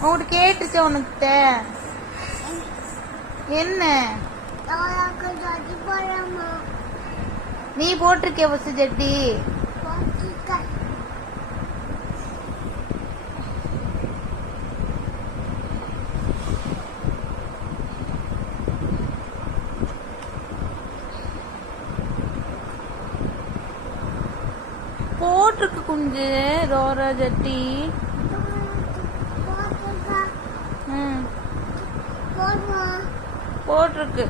உங்கள்கிட்ட கேட்டுச்சா உனக்கிட்ட என்ன நீ போட்டிருக்கிய பஸ் ஜட்டி போட்டிருக்கு குஞ்சு ரோரா ஜட்டி போட்டிருக்கு